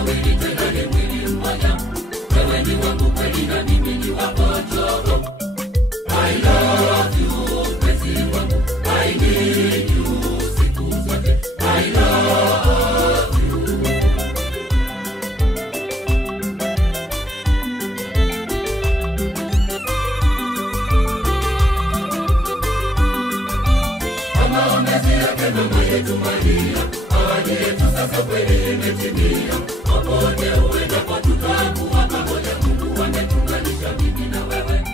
wawili tena ni mwili mmoja. Wewe ni wangu kweli na mimi ni wako Jogo. I love you, mpenzi wangu. I need you siku zote. I love you. Kama umezi yake mama yetu Maria, ahadi yetu sasa kweli imetimia. Popote uendapo tutakuwa pamoja. Mungu ametuunganisha mimi na wewe.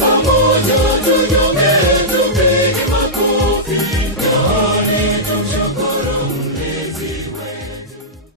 Pamoja